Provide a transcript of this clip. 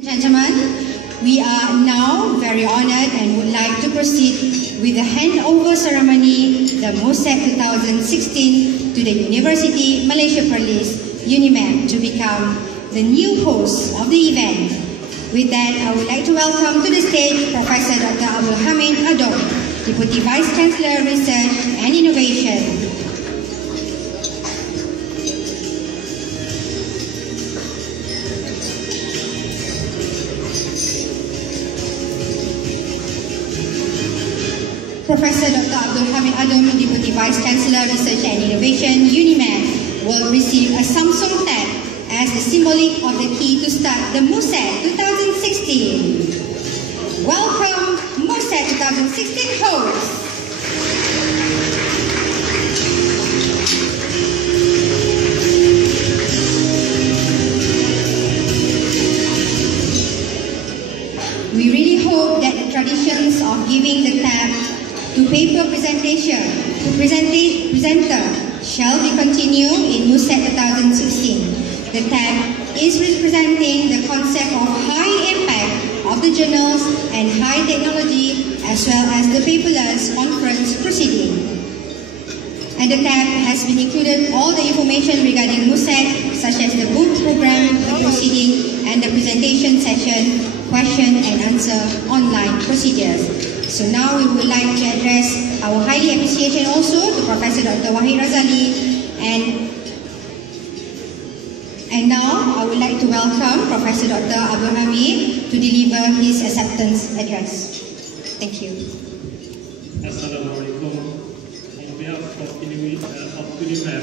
Gentlemen, we are now very honored and would like to proceed with the handover ceremony, the MUSET 2016 to the University Malaysia Perlis, UNIMAP, to become the new host of the event. With that, I would like to welcome to the stage Professor Dr. Abdul Hamid Adom, Deputy Vice Chancellor, Research and Innovation. Professor Dr. Abdul Hamid Adom, Deputy Vice Chancellor, Research and Innovation, UNIMAP, will receive a Samsung Tab as the symbolic of the key to start the MUSET 2016. Welcome, MUSET 2016 hosts. We really hope that the traditions of giving the tab to paper presenter shall be continued in MUSET 2016. The tab is representing the concept of high impact of the journals and high technology, as well as the paperless conference proceeding. And the tab has been included all the information regarding MUSET, such as the book program, the proceeding, and the presentation session, question and answer online procedures. So now we would like to address our highly appreciation also to Professor Dr. Wahid Razali, and now I would like to welcome Professor Dr. Abdul Hamid to deliver his acceptance address. Thank you.